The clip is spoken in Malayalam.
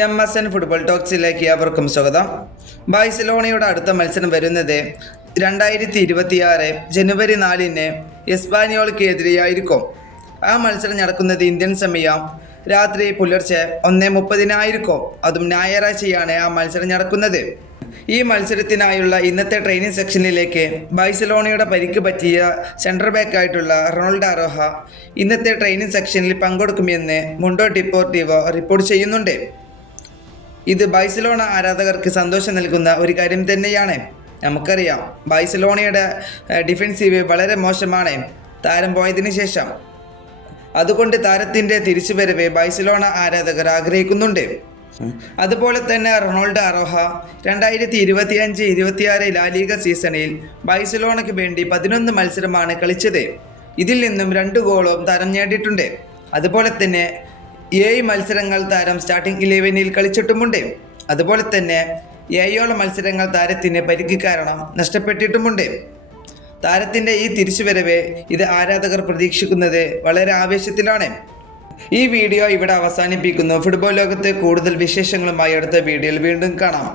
MSN ഫുട്ബോൾ ടോക്സിലേക്ക് അവർക്കും സ്വാഗതം. ബാഴ്സലോണയുടെ അടുത്ത മത്സരം വരുന്നത് 2026 ജനുവരി 4 എസ്പാനിയോൾക്കെതിരെയായിരിക്കും. ആ മത്സരം നടക്കുന്നത് ഇന്ത്യൻ സമയം രാത്രി പുലർച്ചെ 1:30 അതും ഞായറാഴ്ചയാണ് ആ മത്സരം നടക്കുന്നത്. ഈ മത്സരത്തിനായുള്ള ഇന്നത്തെ ട്രെയിനിങ് സെക്ഷനിലേക്ക് ബാഴ്സലോണയുടെ പരിക്ക് പറ്റിയ സെൻട്രൽ ബാക്കായിട്ടുള്ള റൊണാൾഡോ അറോഹ ഇന്നത്തെ ട്രെയിനിങ് സെക്ഷനിൽ പങ്കെടുക്കുമെന്ന് മുണ്ടോ ഡിപ്പോർട്ടീവോ റിപ്പോർട്ട് ചെയ്യുന്നുണ്ട്. ഇത് ബാഴ്സലോണ ആരാധകർക്ക് സന്തോഷം നൽകുന്ന ഒരു കാര്യം തന്നെയാണ്. നമുക്കറിയാം ബാഴ്സലോണയുടെ ഡിഫൻസീവ് വളരെ മോശമാണ് താരം പോയതിനു ശേഷം. അതുകൊണ്ട് താരത്തിൻ്റെ തിരിച്ചുവരവ് ബാഴ്സലോണ ആരാധകർ ആഗ്രഹിക്കുന്നുണ്ട്. അതുപോലെ തന്നെ റൊണാൾഡോ അറോഹ 2025-26 ലാലിഗ സീസണിൽ ബാഴ്സലോണയ്ക്ക് വേണ്ടി 11 മത്സരമാണ് കളിച്ചത്. ഇതിൽ നിന്നും 2 ഗോളും താരം നേടിയിട്ടുണ്ട്. അതുപോലെ തന്നെ 7 മത്സരങ്ങൾ താരം സ്റ്റാർട്ടിംഗ് 11-ൽ കളിച്ചിട്ടുമുണ്ട്. അതുപോലെ തന്നെ 7 മത്സരങ്ങൾ താരത്തിന് പരിക്ക് കാരണം നഷ്ടപ്പെട്ടിട്ടുമുണ്ട്. താരത്തിൻ്റെ ഈ തിരിച്ചുവരവ് ഇത് ആരാധകർ പ്രതീക്ഷിക്കുന്നത് വളരെ ആവേശത്തിലാണ്. ഈ വീഡിയോ ഇവിടെ അവസാനിപ്പിക്കുന്നു. ഫുട്ബോൾ ലോകത്തെ കൂടുതൽ വിശേഷങ്ങളുമായി അടുത്ത വീഡിയോയിൽ വീണ്ടും കാണാം.